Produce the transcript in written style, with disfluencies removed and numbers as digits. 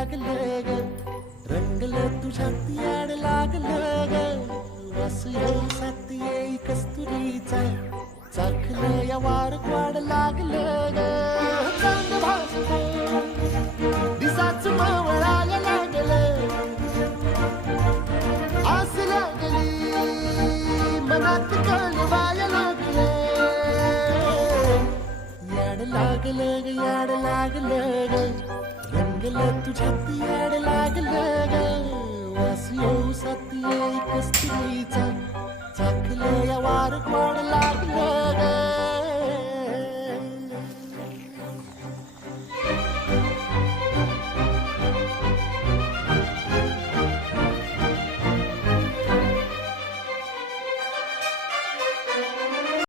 लागलं ग, रंगलं तुझ्यात याड लागलं ग. वास येई साथ येई कस्तुरीचा, चाखलं या वार वाढ लागलं ग. चांद भासलं दिसाच मावळायला लागलं, आस लागली मनात कळवायला लागलं. याड लागलं ग, याड लागलं ग, रंगलं तुझ्यात याड लागलं ग. वास येऊ साथ येई कस्तुरीचा, चाखलं या वार वाढ लागलं.